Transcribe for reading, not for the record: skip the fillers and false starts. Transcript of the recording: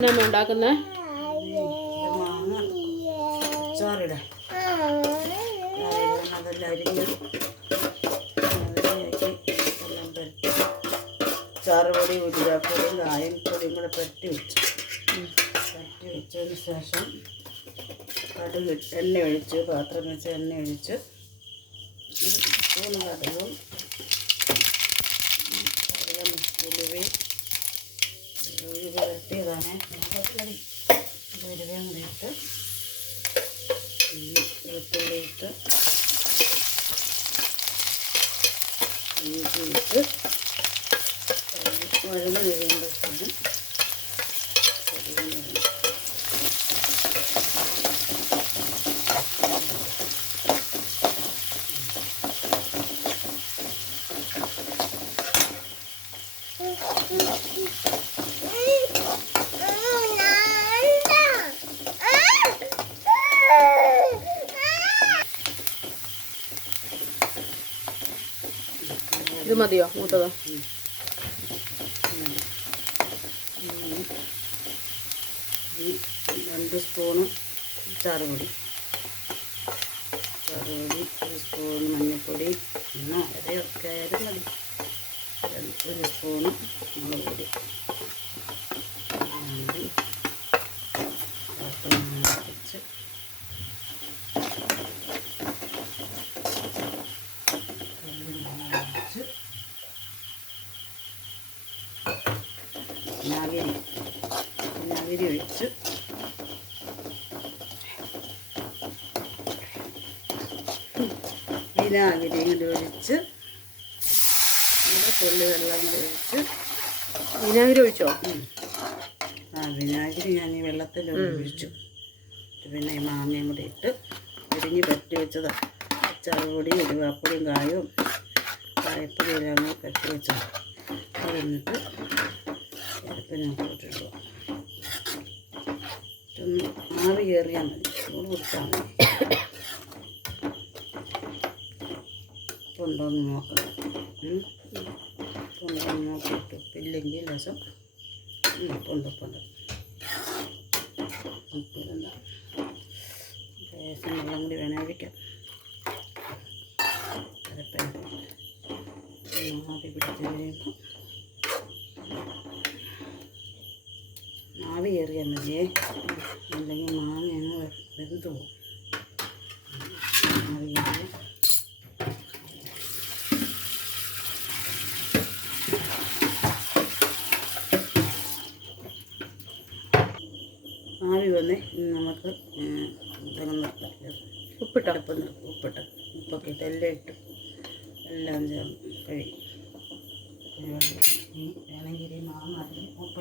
എന്നാ ഉണ്ടാക്കുന്നത്? മാങ്ങ അച്ചാറിടാം. അതെല്ലാം അരിഞ്ഞ് എല്ലാം പുരട്ടി ചാറുപൊടി ഉരുവാപ്പൊടിയും കായപ്പൊടിയും കൂടെ പുരട്ടി വെച്ചതിന് ശേഷം കടുക് എണ്ണ ഒഴിച്ച് പാത്രം വെച്ച് എണ്ണ ഒഴിച്ച് സ്പൂണ് കടുകും ഉലുവ പുരട്ടിയതാണ്. ഉലുവയും കൂടി ഇട്ട് വെളുത്തുള്ളി ഇട്ട് ഇഞ്ചി ഇട്ട് വഴന്ന് കഴിയുമ്പോഴത്തേനും ഇത് മതിയോ മൂത്തത്? 2 സ്പൂണ് ചാറുപൊടി, 1 സ്പൂൺ മഞ്ഞൾപ്പൊടി, അരയൊക്കെ ആയാലും മതി. 1 സ്പൂണ് മുളക് പൊടി, വെച്ച് വിനാഗിരി ഒഴിച്ച് വിനാഗിരി ഇങ്ങനെ ഒഴിച്ച് തുള്ളി വെള്ളം ഒഴിച്ച്. വിനാഗിരി ഒഴിച്ചോ? വിനാഗിരി ഞാൻ ഈ വെള്ളത്തിൽ ഒഴിച്ചു. പിന്നെ ഈ മാങ്ങയും കൂടി ഇട്ട് അരിഞ്ഞ് പറ്റി വെച്ചതാണ്. ചറുപൊടിയും ഉരുവാപ്പൊടിയും കായപ്പൊടിയും എല്ലാം കൂടി പറ്റി വെച്ചതാണ്. അത് എന്നിട്ട് ചിലപ്പോൾ ഇട്ടിടുക. ഒന്ന് ആവി കയറിയാൽ മതി, ചൂട് കൊടുത്താൽ മതി. ഉണ്ടോയെന്ന് നോക്കണം. ഉണ്ടോയെന്ന് നോക്കിയിട്ട് ഉപ്പില്ലെങ്കിൽ രസം ഉപ്പുണ്ട്. ഉപ്പിടണ്ട, ലേശം വെള്ളം കൂടി വേണം ഒഴിക്കാം. ആവി പിടിച്ച് കഴിയുമ്പോൾ ആവി കയറിയാൽ മതിയേ, അല്ലെങ്കിൽ മാങ്ങ വെന്ത് പോകും. ആവി കയറി ആവി വന്ന് നമുക്ക് ഉപ്പൊക്കെ ഇട്ട് എല്ലാം ഇട്ട് എല്ലാം ചേർന്ന് കഴിയും. വേണമെങ്കിൽ മാങ്ങ ഉപ്പ്